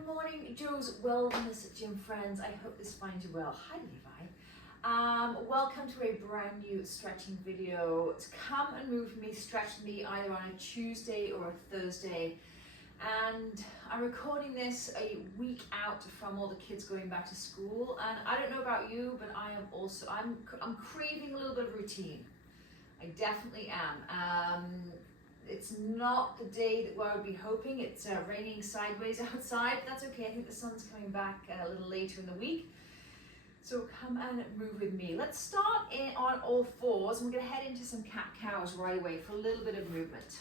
Good morning, Joe's Wellness Gym friends. I hope this finds you well. Hi, Levi. Welcome to a brand new stretching video. Come and move with me, stretch with me either on a Tuesday or a Thursday. And I'm recording this a week out from all the kids going back to school. And I don't know about you, but I'm craving a little bit of routine. I definitely am. It's not the day that I would be hoping. It's raining sideways outside. That's okay. I think the sun's coming back a little later in the week. So come and move with me. Let's start on all fours. And we're going to head into some cat-cows right away for a little bit of movement.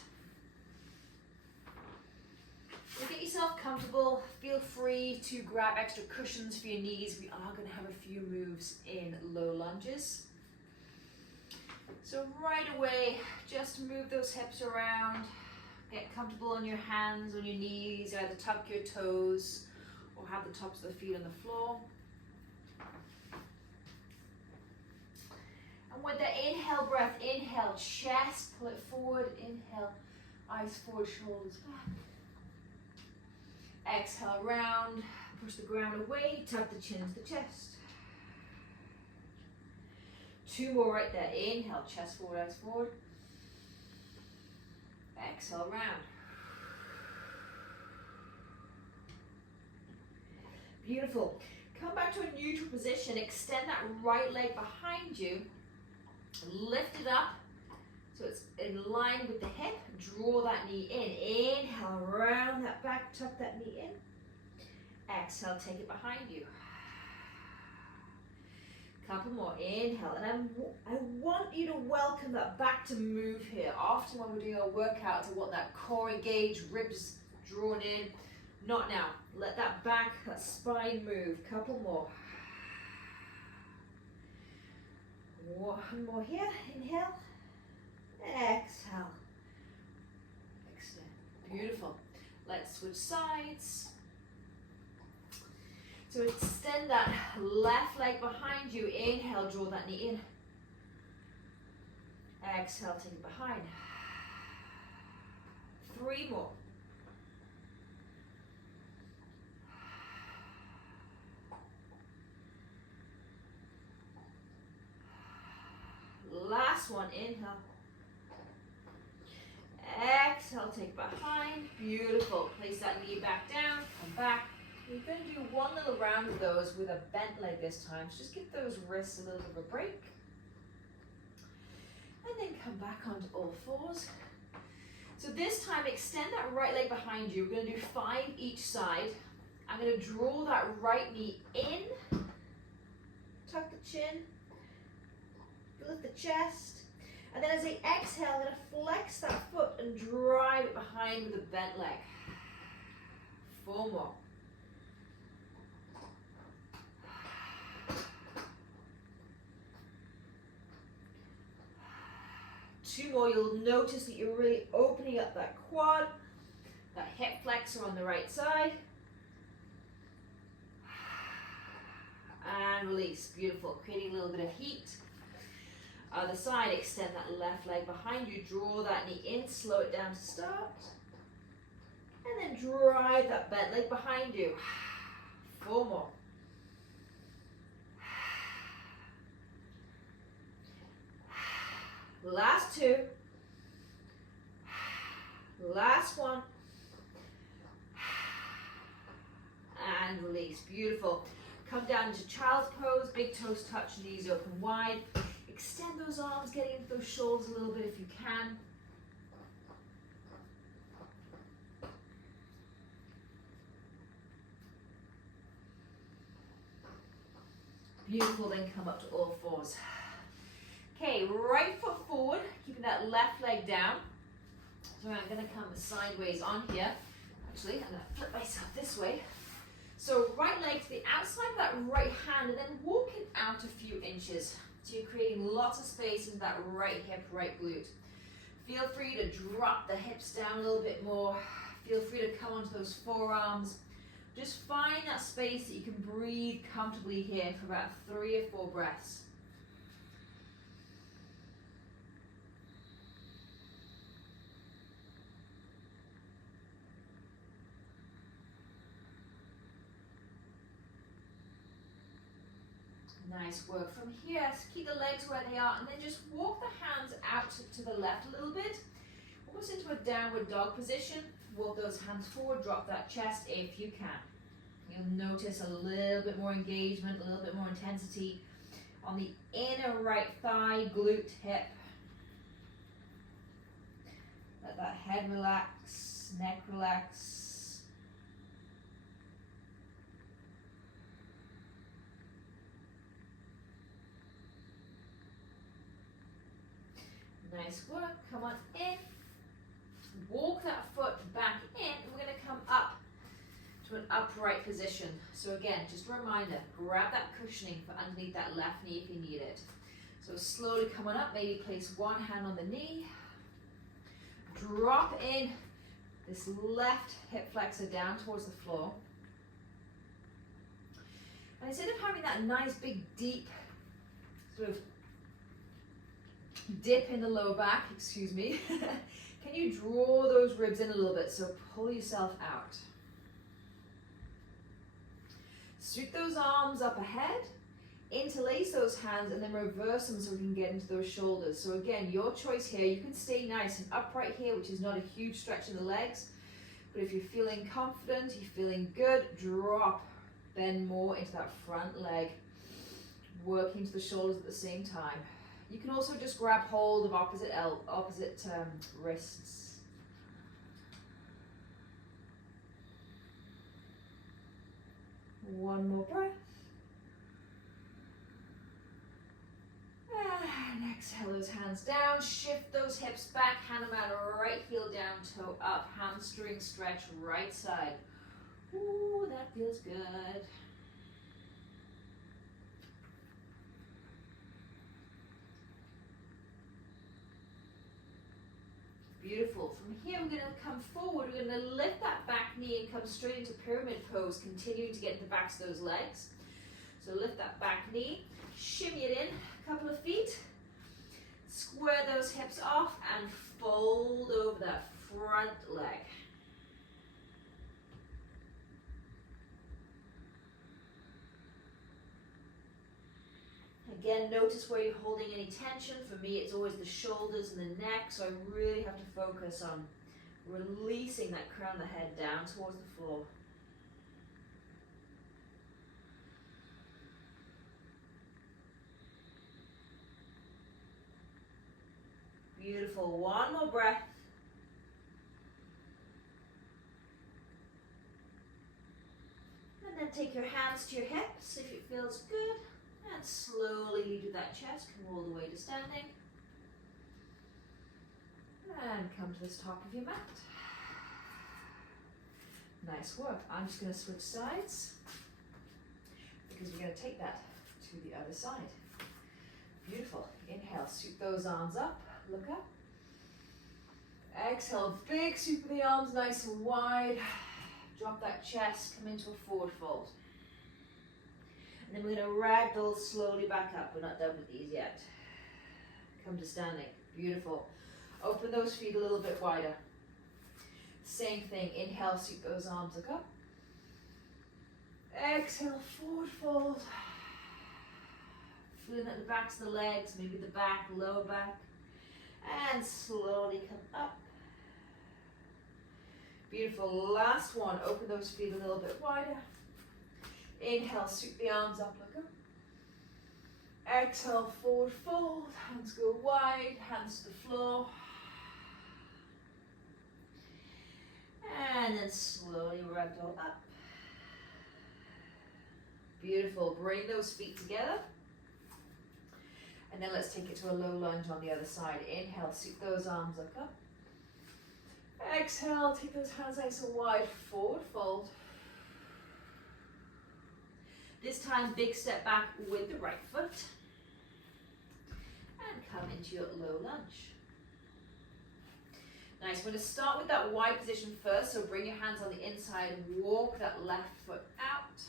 So get yourself comfortable. Feel free to grab extra cushions for your knees. We are going to have a few moves in low lunges. So right away, just move those hips around. Get comfortable on your hands, on your knees. Either tuck your toes or have the tops of the feet on the floor. And with the inhale breath, inhale, chest, pull it forward. Inhale, eyes forward, shoulders back. Exhale, round, push the ground away, tuck the chin to the chest. Two more right there. Inhale, chest forward, eyes forward. Exhale, round. Beautiful. Come back to a neutral position. Extend that right leg behind you. Lift it up so it's in line with the hip. Draw that knee in. Inhale, round that back, tuck that knee in. Exhale, take it behind you. Couple more, inhale, and I want you to welcome that back to move here. Often when we're doing our workouts, I want that core engaged, ribs drawn in. Not now. Let that back, that spine move. Couple more. One more here, inhale, exhale. Extend, beautiful. Let's switch sides. So extend that left leg behind you. Inhale, draw that knee in. Exhale, take it behind. Three more. Last one, inhale. Exhale, take it behind. Beautiful. Place that knee back down, come back. We're going to do one little round of those with a bent leg this time. So just give those wrists a little bit of a break. And then come back onto all fours. So this time, extend that right leg behind you. We're going to do 5 each side. I'm going to draw that right knee in. Tuck the chin. Lift the chest. And then as I exhale, I'm going to flex that foot and drive it behind with a bent leg. 4 more. Two more, you'll notice that you're really opening up that quad, that hip flexor on the right side. And release, beautiful, creating a little bit of heat. Other side, extend that left leg behind you, draw that knee in, slow it down to start. And then drive that bent leg behind you. 4 more. Last 2. Last 1. And release. Beautiful. Come down into child's pose. Big toes touch, knees open wide. Extend those arms, getting into those shoulders a little bit if you can. Beautiful, then come up to all fours. Okay, right foot forward, keeping that left leg down. So I'm going to come sideways on here. Actually, I'm going to flip myself this way. So right leg to the outside of that right hand and then walk it out a few inches. So you're creating lots of space in that right hip, right glute. Feel free to drop the hips down a little bit more. Feel free to come onto those forearms. Just find that space that you can breathe comfortably here for about 3 or 4 breaths. Nice work. From here, keep the legs where they are and then just walk the hands out to the left a little bit. Almost into a downward dog position. Walk those hands forward, drop that chest if you can. You'll notice a little bit more engagement, a little bit more intensity on the inner right thigh, glute, hip. Let that head relax, neck relax. Nice work. Come on in. Walk that foot back in, and we're going to come up to an upright position. So again, just a reminder, grab that cushioning for underneath that left knee if you need it. So slowly coming up, maybe place one hand on the knee. Drop in this left hip flexor down towards the floor. And instead of having that nice big deep sort of dip in the lower back, excuse me, can you draw those ribs in a little bit? So pull yourself out. Sweep those arms up ahead, interlace those hands, and then reverse them so we can get into those shoulders. So again, your choice here. You can stay nice and upright here, which is not a huge stretch in the legs. But if you're feeling confident, you're feeling good, drop, bend more into that front leg, working to the shoulders at the same time. You can also just grab hold of opposite wrists. One more breath. And exhale those hands down. Shift those hips back. Hand them out. Right heel down, toe up. Hamstring stretch, right side. Ooh, that feels good. Beautiful. From here, we're going to come forward. We're going to lift that back knee and come straight into pyramid pose, continuing to get the backs of those legs. So lift that back knee, shimmy it in a couple of feet, square those hips off, and fold over that front leg. Again, notice where you're holding any tension. For me, it's always the shoulders and the neck, so I really have to focus on releasing that crown of the head down towards the floor. Beautiful. One more breath. And then take your hands to your hips if it feels good. And slowly lead with that chest, come all the way to standing. And come to this top of your mat. Nice work. I'm just going to switch sides because we're going to take that to the other side. Beautiful. Inhale, sweep those arms up, look up. Exhale, big sweep of the arms, nice and wide. Drop that chest, come into a forward fold. And then we're going to ragdoll slowly back up. We're not done with these yet. Come to standing. Beautiful. Open those feet a little bit wider. Same thing. Inhale, sweep those arms look up. Exhale, forward fold. Feeling at the backs of the legs, maybe the back, lower back. And slowly come up. Beautiful. Last one. Open those feet a little bit wider. Inhale, sweep the arms up, look up. Exhale, forward fold. Hands go wide, hands to the floor. And then slowly ragdoll up. Beautiful. Bring those feet together. And then let's take it to a low lunge on the other side. Inhale, sweep those arms, look up. Exhale, take those hands nice and wide, forward fold. This time, big step back with the right foot. And come into your low lunge. Nice, we're going to start with that wide position first, so bring your hands on the inside, walk that left foot out.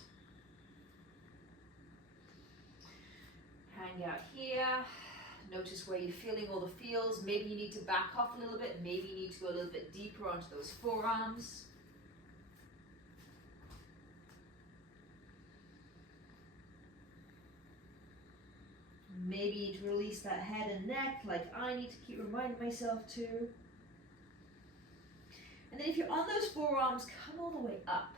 Hang out here. Notice where you're feeling all the feels. Maybe you need to back off a little bit. Maybe you need to go a little bit deeper onto those forearms. need to release that head and neck, like I need to keep reminding myself to. And then if you're on those forearms, come all the way up.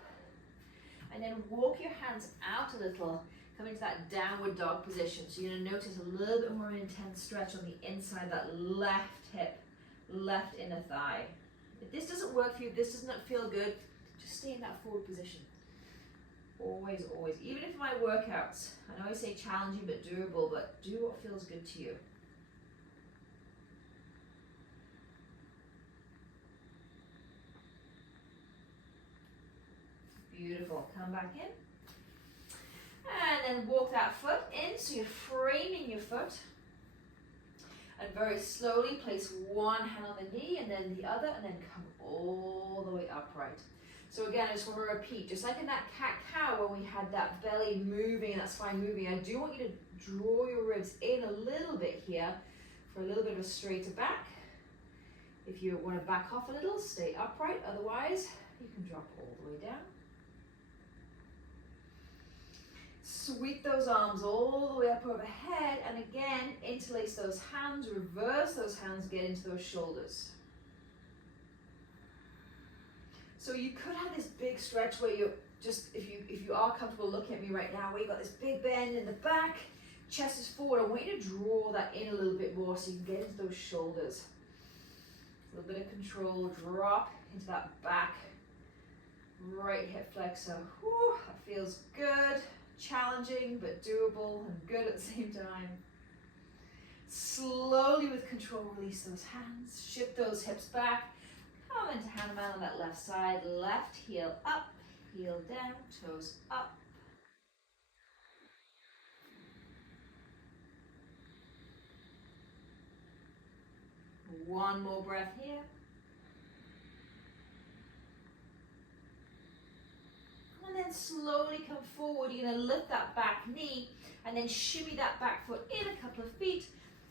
And then walk your hands out a little, come into that downward dog position. So you're gonna notice a little bit more intense stretch on the inside of that left hip, left inner thigh. If this doesn't work for you, this does not feel good, just stay in that forward position. Always, always. Even if my workouts, I know I say challenging but doable, but do what feels good to you. Beautiful. Come back in. And then walk that foot in, so you're framing your foot. And very slowly place one hand on the knee and then the other, and then come all the way upright. So again, I just want to repeat, just like in that cat-cow when we had that belly moving and that spine moving, I do want you to draw your ribs in a little bit here for a little bit of a straighter back. If you want to back off a little, stay upright. Otherwise, you can drop all the way down. Sweep those arms all the way up overhead, and again, interlace those hands, reverse those hands, get into those shoulders. So you could have this big stretch where you're just, if you are comfortable looking at me right now, where you've got this big bend in the back, chest is forward. I want you to draw that in a little bit more so you can get into those shoulders. A little bit of control, drop into that back, right hip flexor. Whew, that feels good. Challenging but doable and good at the same time. Slowly with control, release those hands, shift those hips back, come into Hanuman on that left side, left heel up, heel down, toes up. One more breath here. And then slowly come forward. You're going to lift that back knee and then shimmy that back foot in a couple of feet.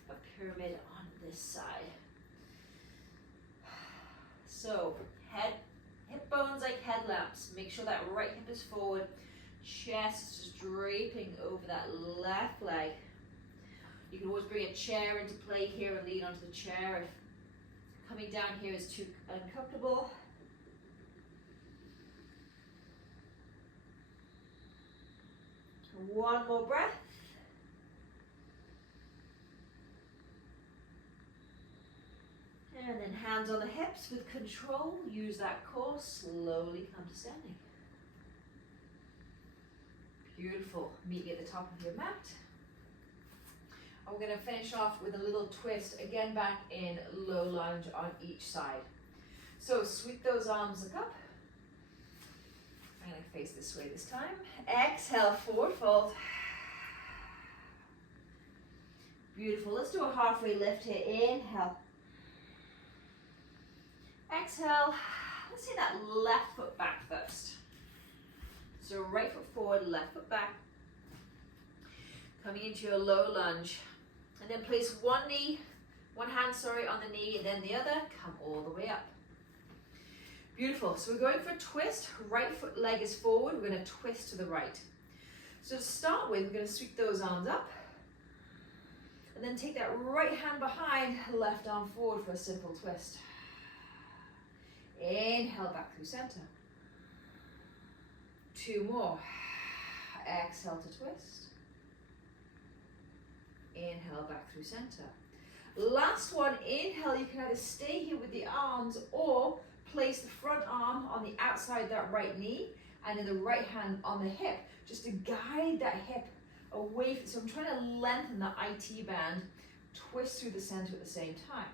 A pyramid on this side. So hip bones like headlamps. Make sure that right hip is forward. Chest is draping over that left leg. You can always bring a chair into play here and lean onto the chair if coming down here is too uncomfortable. One more breath. And then hands on the hips with control. Use that core. Slowly come to standing. Beautiful. Meet at the top of your mat. And we're going to finish off with a little twist. Again, back in low lunge on each side. So sweep those arms up. I'm going to face this way this time. Exhale, forward fold. Beautiful. Let's do a halfway lift here. Inhale. Exhale. Let's take that left foot back first. So right foot forward, left foot back. Coming into your low lunge. And then place one hand on the knee, and then the other. Come all the way up. Beautiful. So we're going for a twist. Right foot leg is forward. We're going to twist to the right. So to start with, we're going to sweep those arms up. And then take that right hand behind, left arm forward for a simple twist. Inhale back through center. Two more. Exhale to twist. Inhale back through center. Last one. Inhale. You can either stay here with the arms or place the front arm on the outside of that right knee and then the right hand on the hip, just to guide that hip away. So I'm trying to lengthen the IT band, twist through the center at the same time.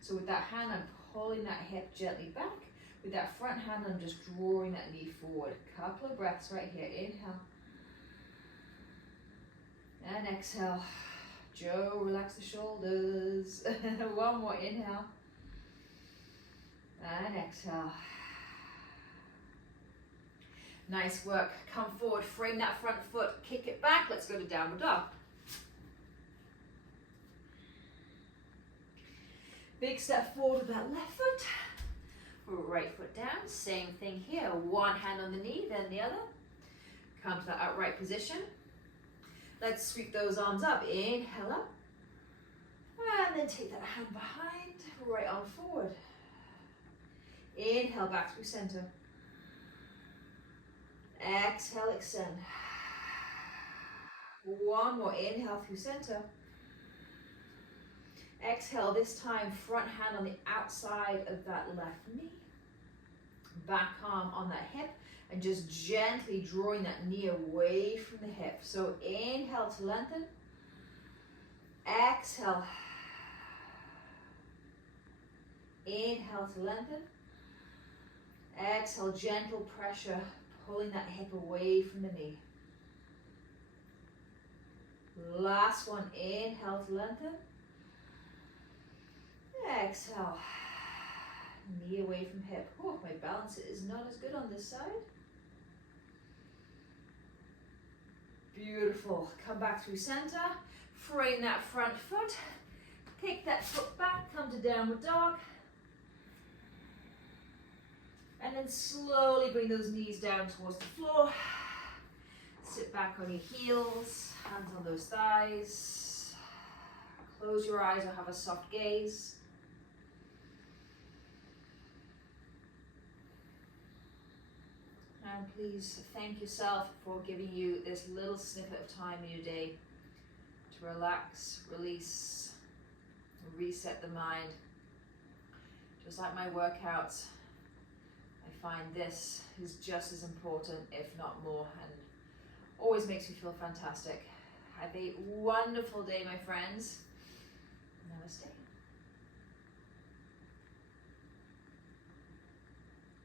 So with that hand, I'm pulling that hip gently back. With that front hand, I'm just drawing that knee forward. Couple of breaths right here. Inhale. And exhale. Joe, relax the shoulders. One more. Inhale. And exhale. Nice work. Come forward, frame that front foot, kick it back. Let's go to downward dog. Big step forward with that left foot. Right foot down. Same thing here. One hand on the knee, then the other. Come to that upright position. Let's sweep those arms up. Inhale up. And then take that hand behind, right arm forward. Inhale back through center. Exhale, extend. One more, inhale through center. Exhale, this time front hand on the outside of that left knee. Back arm on that hip, and just gently drawing that knee away from the hip. So inhale to lengthen. Exhale. Inhale to lengthen. Exhale, gentle pressure, pulling that hip away from the knee. Last one, inhale to lengthen. Exhale, knee away from hip. Oh, my balance is not as good on this side. Beautiful. Come back through center. Frame that front foot. Kick that foot back. Come to downward dog. And then slowly bring those knees down towards the floor. Sit back on your heels. Hands on those thighs. Close your eyes or have a soft gaze. And please thank yourself for giving you this little snippet of time in your day to relax, release, reset the mind. Just like my workouts, I find this is just as important, if not more, and always makes me feel fantastic. Have a wonderful day, my friends. Namaste.